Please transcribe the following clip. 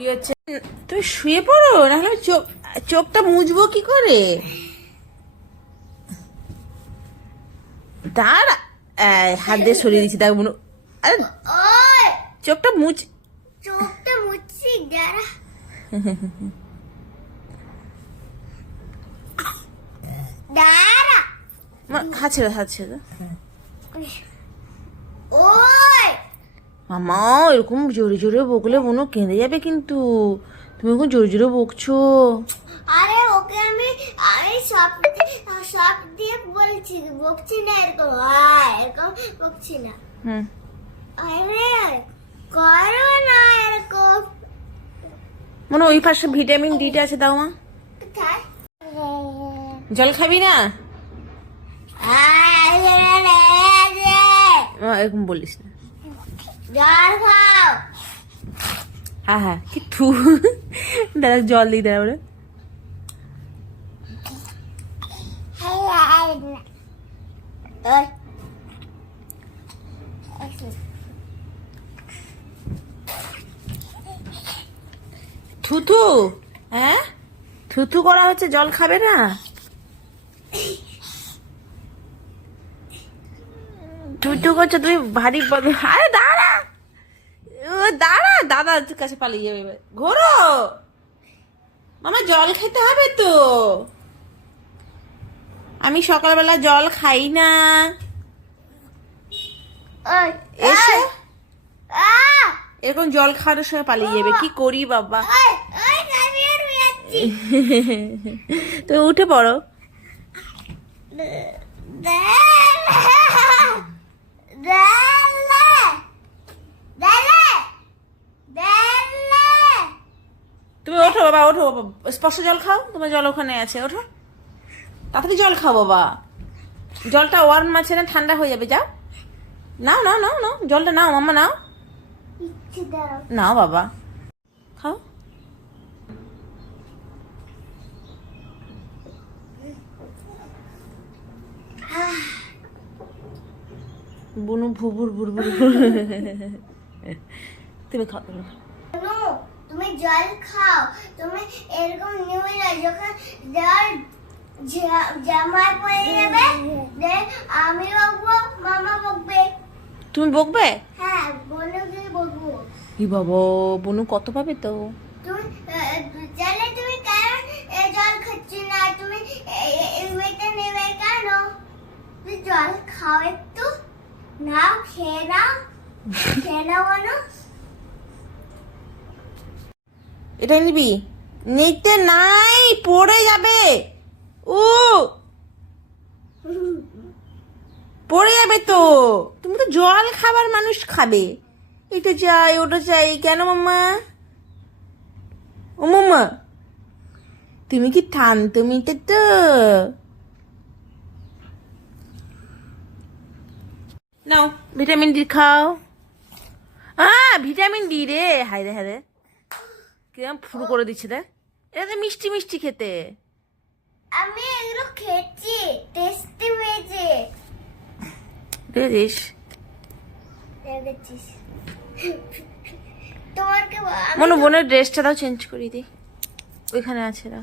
কি হচ্ছে? তুমি শুয়ে পড়ো নাহলে চোখ চোখটা মুছবো কি করে? দাঁড়া এই, হাত দিয়ে সরিয়ে দিচ্ছি দেখ মনে আরে চোখটা মুছ। চোখটা মুছছি দাঁড়া। দাঁড়া। হাত ছেড়ে হাত ছেড়ে মামা এরকম জোরে জোরে বকলে বোনো কেঁদে যাবে কিন্তু। তুমি এখন জোরে জোরে বকছো। আরে ওকে আমি আমি সব সব দিয়ে বলছি বকছি না এরকম এরকম বকছি না। হুম। আরে করো না এরকম। মনে ওই পাশে ভিটামিন ডিটা আছে দাও মা। জল খাবি না। এরকম বলিস না। হ্যাঁ হ্যাঁ কি থু দাদা জল দিই দাদা ওরে। থুথু হ্যাঁ? থুথু করা হচ্ছে জল খাবে না? থুথু করছ তুমি ভারী আরে দাঁড়া দাঁড়া দাদা তোর কাছে পালিয়ে যাবে এবার। ঘোরো। মামা জল খেতে হবে তো। আমি সকালবেলা জল খাই না। এসে। এরকম জল খাওয়ানোর সময় পালিয়ে যাবে। কি করি বাবা? তুমি উঠে পড়ো। তুমি বাবা ওঠো স্পর্শ জল খাও তোমার জল ওখানে আছে ওঠো। তাড়াতাড়ি জল খাও বাবা। জলটা ওয়ার্ম আছে না ঠান্ডা হয়ে যাবে যাও। নাও নাও নাও নাও জলটা নাও মাম্মা নাও। নাও বাবা। খাও। বুনু ভুবুর বুরবুর। তুমি খাও তুমি খাও। তুমি জল খাও। তুমি এরকম নিবে না যখন জল জা- জামায় পড়ে যাবে দেন আমি বকবো মামা বকবে। তুমি বকবে? হ্যাঁ বলে কি বকবো। ই বাবা বনু কত পাবে তো? তুমি আহ, তুমি কেন এ জল খাচ্ছি না? তুমি এ- এ- নেবে কেন? তুমি জল খাও একটু নাও খেয়ে নাও খেয়ে নাও বলো এটা নিবি? নিতে নাই, পড়ে যাবে। ও পড়ে যাবে তো। তুমি তো জল খাবার মানুষ খাবে। এটা চাই, ওটা চাই, কেন মাম্মা? ও মাম্মা, তুমি কি থানতো মিটে তো? নাও, ভিটামিন ডি খাও। আহ ভিটামিন ডি রে, হায় রে হায় রে। কিরম ফুরু করে দিচ্ছে দেখ। এটা তো মিষ্টি মিষ্টি খেতে। আমি এগুলো খেয়েছি টেস্টি হয়েছে দেখেছিস দেখেছিস তোমার কে মনে বোনের ড্রেসটা দাও চেঞ্জ করে দিই। ওইখানে আছে না